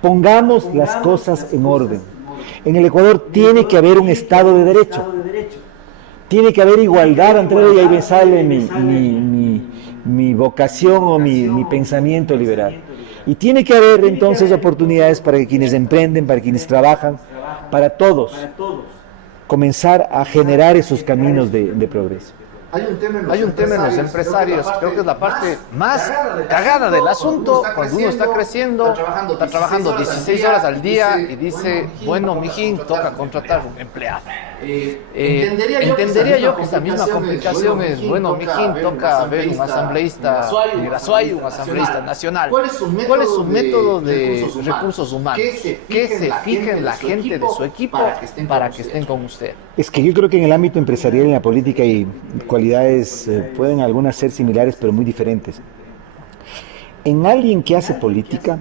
Pongamos las cosas en orden. En el Ecuador tiene que haber un Estado de Derecho. Tiene que haber igualdad, Andrés, y ahí me sale mi vocación o mi pensamiento liberal. Y tiene que haber entonces oportunidades para quienes emprenden, para quienes trabajan, para todos, comenzar a generar esos caminos de progreso. Hay un tema en los empresarios, creo que es la parte más cagada del asunto, cuando uno está creciendo, está trabajando 16 horas al día y dice, bueno, mijín, toca contratar un empleado. Entendería yo que esta misma complicación es, bueno, mijín, toca ver un asambleísta Migrasuay, un asambleísta nacional. ¿Cuál es su método de recursos humanos? ¿Qué se fija en la gente de su equipo para que estén con usted? Es que yo creo que en el ámbito empresarial y en la política hay cualidades, pueden algunas ser similares, pero muy diferentes. En alguien que hace política,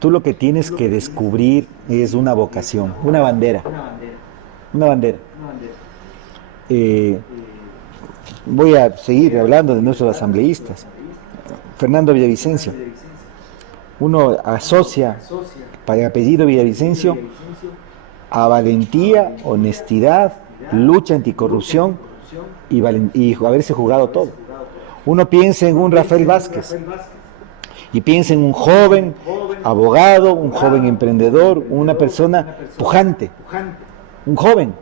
tú lo que tienes que descubrir es una vocación, una bandera. Una bandera. Voy a seguir hablando de nuestros asambleístas. Fernando Villavicencio. Uno asocia, para apellido Villavicencio, a valentía, honestidad, lucha anticorrupción y haberse jugado todo. Uno piensa en un Rafael Vázquez y piensa en un joven abogado, un joven emprendedor, una persona pujante, un joven.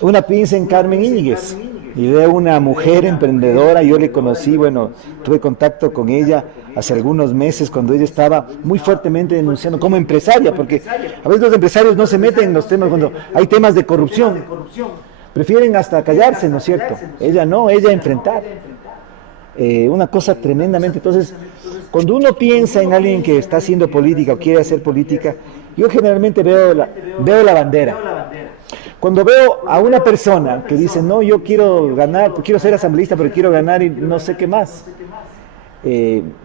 Una piensa en Carmen Íñiguez y ve una mujer emprendedora. Yo le conocí, bueno, tuve contacto con ella hace algunos meses cuando ella estaba muy fuertemente denunciando como empresaria, porque a veces los empresarios no se meten en los temas cuando hay temas de corrupción, prefieren hasta callarse, ¿no es cierto? Ella no, ella enfrentar. Una cosa tremendamente. Entonces, cuando uno piensa en alguien que está haciendo política o quiere hacer política, yo generalmente veo la bandera. Cuando veo a una persona que dice, no, yo quiero ganar, quiero ser asambleísta, pero quiero ganar y no sé qué más,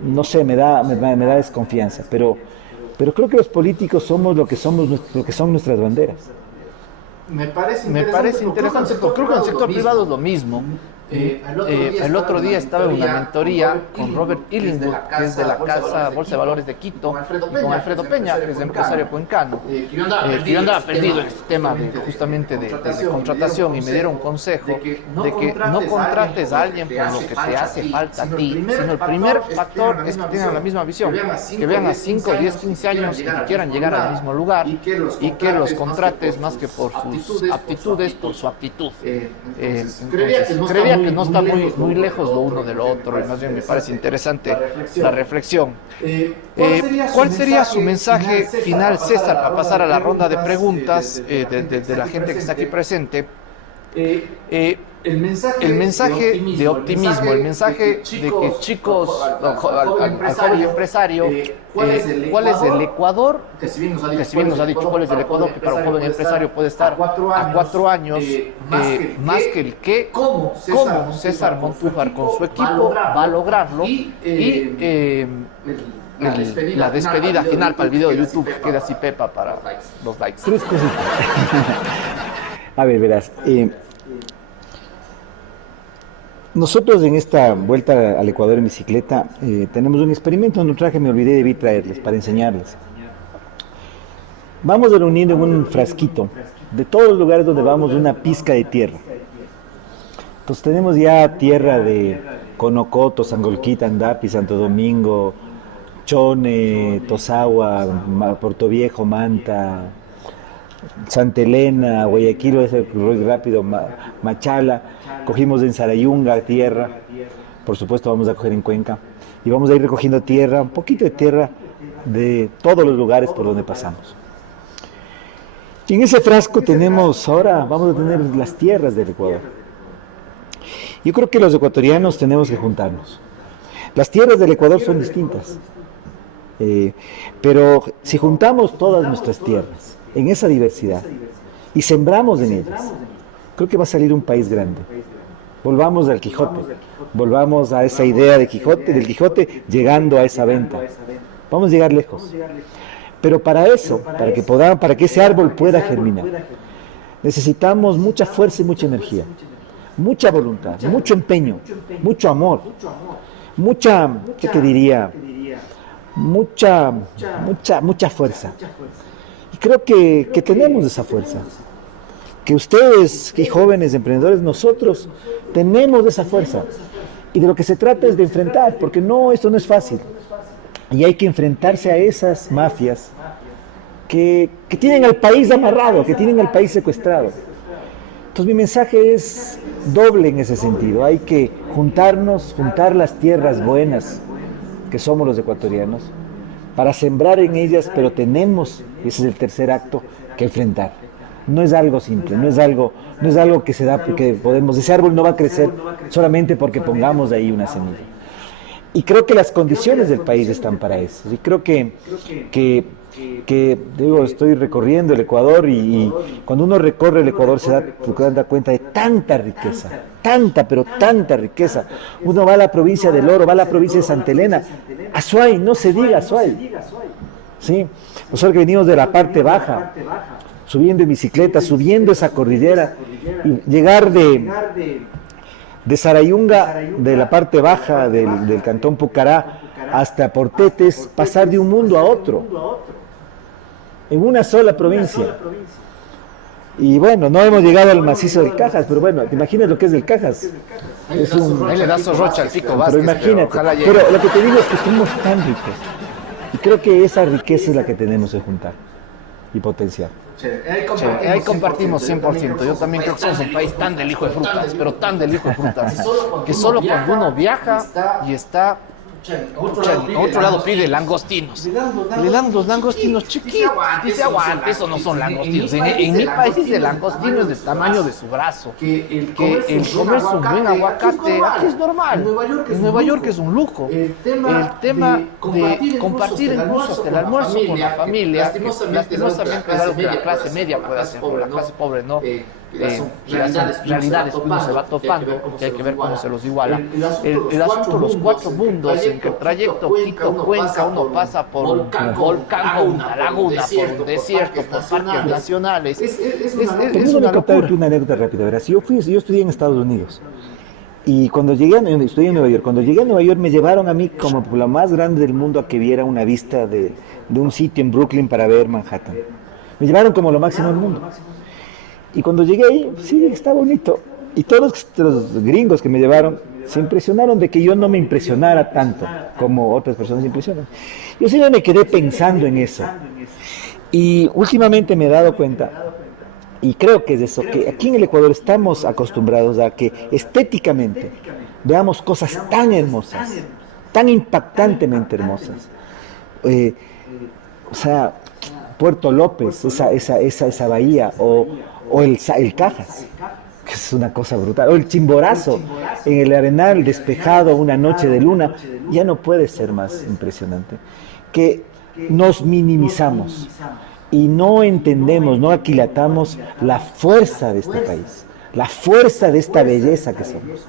no sé, me da desconfianza. Pero creo que los políticos somos lo que son nuestras banderas. Me parece interesante, porque creo que en el sector privado es lo mismo. El otro día estaba en una mentoría con Robert Illingwood, que es de la Casa Bolsa de Valores de Quito, y con Alfredo Peña, que es empresario cuencano. Yo andaba perdido en este tema justamente de contratación, y me dieron un consejo de que no contrates a alguien por lo que te hace falta a ti, sino el primer factor es que tengan la misma visión, que vean a 5, 10, 15 años y que quieran llegar al mismo lugar, y que los contrates más que por sus aptitudes, por su actitud. Creería que no está muy lejos lo uno del otro, y más bien me parece interesante la reflexión. ¿Cuál sería su mensaje final, César, para pasar a la ronda de preguntas de la gente que está aquí presente? El mensaje de optimismo, el mensaje de que chicos, al joven empresario, ¿cuál es el Ecuador? Que si bien nos ha dicho cuál es el Ecuador, que para un joven empresario puede estar a 4 años, más que el qué, cómo César Montúfar con su equipo va a lograrlo, y la despedida final para el video de YouTube, que queda así Pepa para los likes. Tres cositas. A ver, verás. Nosotros en esta vuelta al Ecuador en bicicleta tenemos un experimento donde traje, me olvidé, debí traerles para enseñarles. Vamos reuniendo en un frasquito de todos los lugares donde vamos una pizca de tierra. Entonces tenemos ya tierra de Conocoto, Sangolquita, Andapi, Santo Domingo, Chone, Tosagua, Portoviejo, Manta, Santa Elena, Guayaquil, voy a ser rápido, Machala. Cogimos en Sarayunga tierra, por supuesto vamos a coger en Cuenca, y vamos a ir recogiendo tierra, un poquito de tierra de todos los lugares por donde pasamos. Y en ese frasco ahora vamos a tener las tierras del Ecuador. Yo creo que los ecuatorianos tenemos que juntarnos. Las tierras del Ecuador son distintas, pero si juntamos todas nuestras tierras en esa diversidad y sembramos en ellas, creo que va a salir un país grande. Volvamos al Quijote, volvamos a esa idea del Quijote llegando a esa venta. Vamos a llegar lejos. Pero para eso, para que ese árbol pueda germinar, necesitamos mucha fuerza y mucha energía, mucha voluntad, mucho empeño, mucho amor, ¿qué te diría? Mucha fuerza. Y creo que tenemos esa fuerza. que ustedes, que jóvenes emprendedores, nosotros tenemos esa fuerza. Y de lo que se trata es de enfrentar, porque esto no es fácil. Y hay que enfrentarse a esas mafias que tienen al país amarrado, que tienen al país secuestrado. Entonces mi mensaje es doble en ese sentido. Hay que juntar las tierras buenas que somos los ecuatorianos, para sembrar en ellas, pero tenemos, ese es el tercer acto, que enfrentar. No es algo simple, no es algo que se da porque podemos, ese árbol no va a crecer solamente porque pongamos ahí una semilla. Y creo que las condiciones del país están para eso. Y creo que digo, estoy recorriendo el Ecuador y cuando uno recorre el Ecuador se da cuenta de tanta riqueza, pero tanta riqueza. Uno va a la provincia del Oro, va a la provincia de Santa Elena, Azuay, no se diga Azuay. ¿Sí? Nosotros que venimos de la parte baja, subiendo en bicicleta, subiendo esa cordillera, y llegar de Sarayunga, de la parte baja del cantón Pucará, hasta Portetes, pasar de un mundo a otro, en una sola provincia. Y bueno, no hemos llegado al macizo del Cajas, pero bueno, ¿te imaginas lo que es del Cajas? Es Ahí le das rocha al Pico Vázquez, pero imagínate, pero lo que te digo es que somos tan ricos. Y creo que esa riqueza es la que tenemos que juntar y potenciar. Ahí compartimos 100%. Yo también creo que somos un país tan del hijo de frutas, pero tan del hijo de frutas, que solo cuando uno viaja y está a otro lado pide langostinos. Le dan los langostinos chiquitos. Dice, aguanta, eso no son langostinos. En mi país el langostino es del tamaño de su brazo. Que el comerse un buen aguacate aquí es normal. En Nueva York es un lujo. El tema de compartir incluso hasta el almuerzo con la familia, lastimosamente es algo que la clase media puede hacer, pero la clase pobre no. Son realidades que uno se va topando, que hay que ver cómo se los iguala. El asunto de los cuatro mundos, en que el trayecto Quito-Cuenca uno pasa por un volcán, por una laguna, por un desierto, por parques nacionales. Es una locura. Una anécdota rápida. Verás, yo estudié en Estados Unidos. Y cuando estudié en Nueva York, cuando llegué a Nueva York me llevaron a mí como la más grande del mundo a que viera una vista de un sitio en Brooklyn para ver Manhattan. Me llevaron como lo máximo del mundo. Y cuando llegué ahí, sí, está bonito. Y todos los gringos que me llevaron se impresionaron de que yo no me impresionara tanto como otras personas se impresionan. Yo siempre me quedé pensando en eso. Y últimamente me he dado cuenta, y creo que es eso, que aquí en el Ecuador estamos acostumbrados a que estéticamente veamos cosas tan hermosas, tan impactantemente hermosas. O sea, Puerto López, esa bahía, o el Cajas, que es una cosa brutal, o el Chimborazo, en el Arenal despejado, una noche de luna, ya no puede ser más impresionante. Que nos minimizamos y no entendemos, no aquilatamos la fuerza de este país, la fuerza de esta belleza que somos.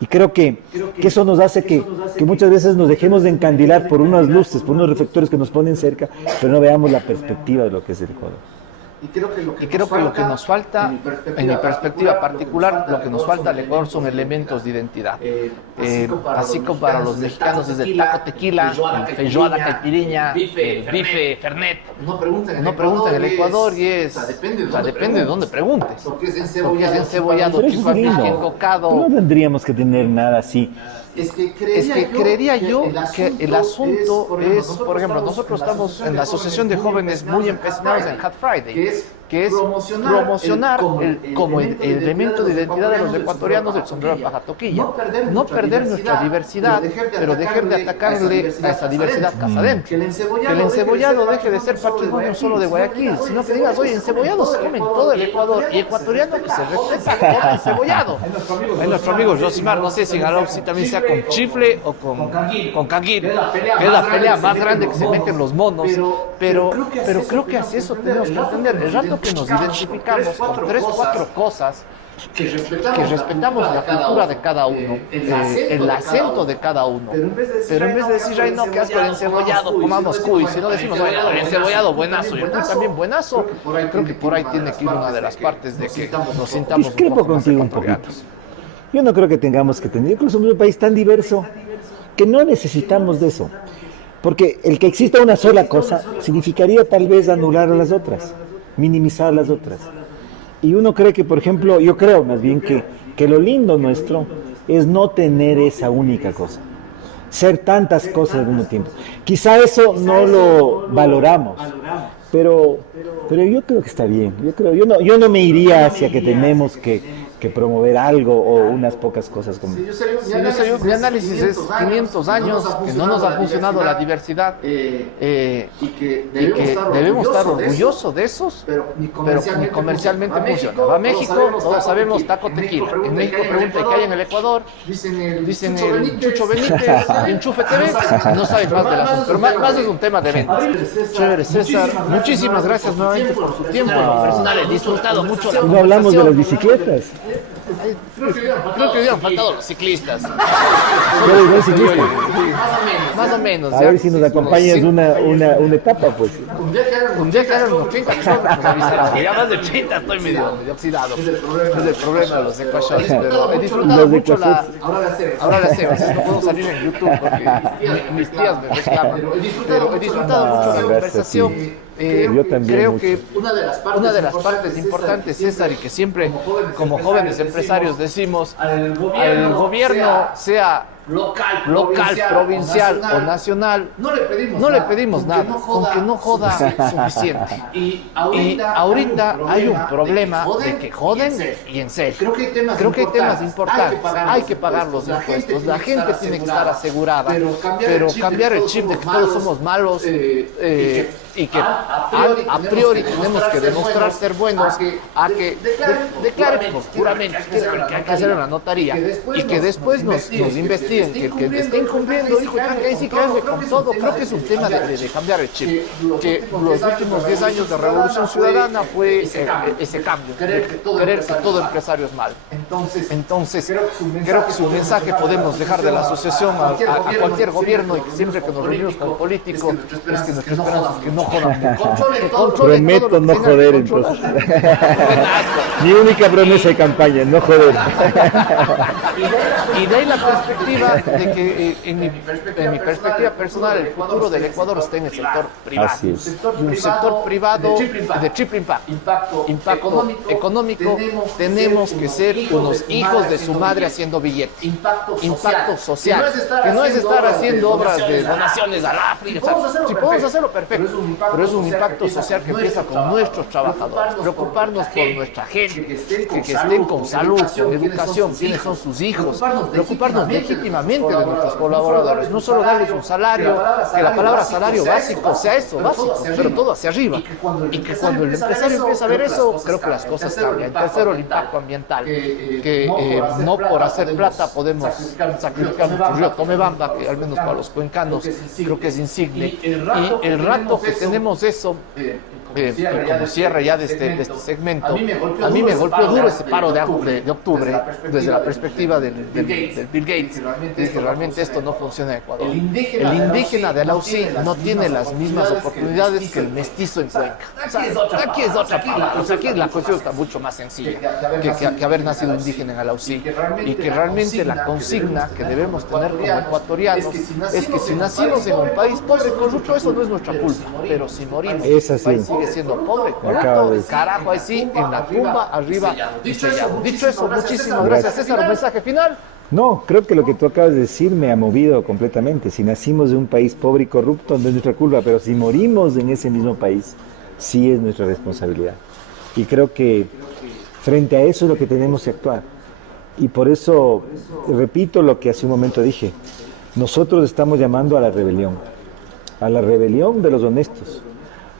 Y creo que eso nos hace que muchas veces nos dejemos de encandilar por unas luces, por unos reflectores que nos ponen cerca, pero no veamos la perspectiva de lo que es el Ecuador. Y creo que lo que nos falta, en mi perspectiva particular, lo que nos falta al Ecuador son elementos de identidad. Así como para los mexicanos es el taco tequila, el feijoada caipirinha, el bife fernet. No preguntan el Ecuador y depende de dónde preguntes. Porque es encebollado, chifa, cocado. No tendríamos que tener nada así. Es que creería yo que el asunto es, por ejemplo, nosotros estamos en la Asociación de Jóvenes muy empecinados en Hat Friday, que es promocionar como el elemento de identidad de los ecuatorianos el sombrero de paja toquilla. No perder nuestra diversidad, pero dejar de atacarle a esa diversidad casa adentro. Que el encebollado deje de ser patrimonio solo de Guayaquil, sino que digas, oye, encebollado se come en todo el Ecuador y ecuatoriano que se respeta come encebollado. Hay nuestro amigo Josimar, no sé si también sea con chifle o con canguil, que es la pelea más grande que se meten los monos, pero creo que así eso tenemos que entender. El rato que nos identificamos con 3 o 4 cosas, que respetamos la cultura de cada uno, el acento de cada uno, pero en vez de decir, ay no, que asco el encebollado, comamos cuy, si no decimos, ay no, el encebollado buenazo y el cuy también buenazo, creo que por ahí tiene que ir una de las partes de que nos sintamos discrepo contigo un poquito. Yo no creo que tengamos que tener, yo creo que somos un país tan diverso que no necesitamos de eso, porque el que exista una sola cosa significaría tal vez anular a las otras, minimizar las otras. Y uno cree que, por ejemplo, yo creo más bien que lo lindo nuestro es no tener esa única cosa, ser tantas cosas al mismo tiempo. Quizá eso no lo valoramos, pero yo creo que está bien. Yo no me iría hacia que tenemos que promover algo o unas pocas cosas como... Sí, mi análisis es 500 años que no nos ha funcionado la diversidad y que debemos estar orgullosos de esos, pero ni comercialmente funciona. Va a México, todos sabemos taco tequila. En México preguntan qué hay en el Ecuador, dicen el Chucho Benítez, Enchufe TV, no saben más del asunto, pero más es un tema de ventas. Chévere, César, muchísimas gracias nuevamente por su tiempo. En lo personal he disfrutado mucho la No hablamos de las bicicletas. Creo que hubieran faltado los ciclistas. Yo soy buen ciclista. Más o menos. A ver si nos acompañas una etapa, pues. Un día que eran unos 30 kilómetros, nos avisaron. Ya más de 30 estoy medio oxidado. Es el problema de los ecuaciones. Pero he disfrutado mucho la... Ahora la hacemos. No puedo salir en YouTube porque mis tías me reclaman. Pero he disfrutado mucho la conversación. Yo también creo mucho. que una de las partes importantes, César, y que siempre como jóvenes empresarios decimos, al gobierno sea local, provincial o nacional, no le pedimos nada, con que no joda suficiente. Y ahorita hay un problema de que joden y en serio. Creo que hay temas importantes, hay que pagar los impuestos, la gente tiene que estar asegurada, pero cambiar el chip de que todos somos malos y que a priori tenemos que demostrar ser buenos a que declare puramente que hay que hacer una notaría y que después nos investiguen que el que esté incumpliendo, hijo, ahí sí que ande con todo. Creo que es un tema de cambiar el chip, que los últimos 10 años de Revolución Ciudadana fue ese cambio, de creer que todo empresario es malo. Entonces, creo que su mensaje podemos dejar de la asociación a cualquier gobierno, y que siempre que nos reunimos con políticos es que nuestra esperanza es que no jodan mucho. Prometo no joder entonces. Mi única promesa de campaña, no joder. Y de ahí la perspectiva de que en mi perspectiva personal el futuro del Ecuador está en el sector privado. Así es. Un sector privado de triple impacto económico. Tenemos que ser unos hijos de su madre haciendo billetes. Impacto social. Que no es estar haciendo obras de donaciones al África. Si podemos hacerlo, perfecto. Pero es un impacto social que empieza con nuestros trabajadores. Preocuparnos por nuestra gente, que estén con salud, con educación, quiénes son sus hijos. Preocuparnos legítimamente de nuestros colaboradores. No solo darles un salario, que la palabra salario básico sea eso, básico, pero todo hacia arriba. Y que cuando el empresario empieza a ver eso, creo que las cosas cambian. Tercero, el impacto ambiental. Que no por hacer plata podemos sacrificar nuestro río Tomebamba, que al menos para los cuencanos creo que es insigne. Y el rato que tenemos eso, como cierre ya de este segmento, a mí me golpeó duro ese paro de octubre desde la perspectiva del Bill Gates, de que realmente esto no funciona en Ecuador. El indígena de la UCI no tiene las mismas oportunidades que el mestizo en Cuenca. O sea, aquí es otra palabra. O sea, aquí la cuestión está mucho más sencilla que haber nacido indígena en Alausí, y que realmente la consigna que debemos tener como ecuatorianos es que si nacimos en un país pobre y corrupto, eso no es nuestra culpa, pero si morimos en un país sigue siendo pobre, corrupto, carajo, ahí sí, en la tumba, arriba y sellado. Dicho eso, muchísimas gracias. César, ¿un mensaje final? No, creo que lo que tú acabas de decir me ha movido completamente. Si nacimos de un país pobre y corrupto, no es nuestra culpa, pero si morimos en ese mismo país, sí es nuestra responsabilidad. Y creo que frente a eso es lo que tenemos que actuar. Y por eso repito lo que hace un momento dije. Nosotros estamos llamando a la rebelión de los honestos,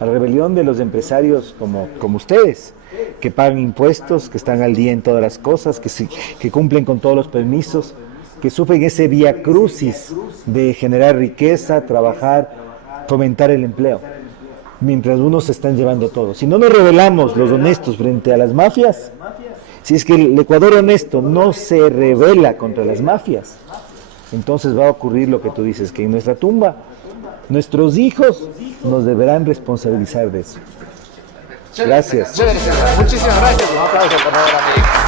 a la rebelión de los empresarios como ustedes, que pagan impuestos, que están al día en todas las cosas, que cumplen con todos los permisos, que sufren ese vía crucis de generar riqueza, trabajar, fomentar el empleo, mientras unos se están llevando todo. Si no nos rebelamos los honestos frente a las mafias, si es que el Ecuador honesto no se rebela contra las mafias, entonces va a ocurrir lo que tú dices, que en nuestra tumba nuestros hijos nos deberán responsabilizar de eso. Gracias. Muchísimas gracias. Un aplauso, por favor, amigo.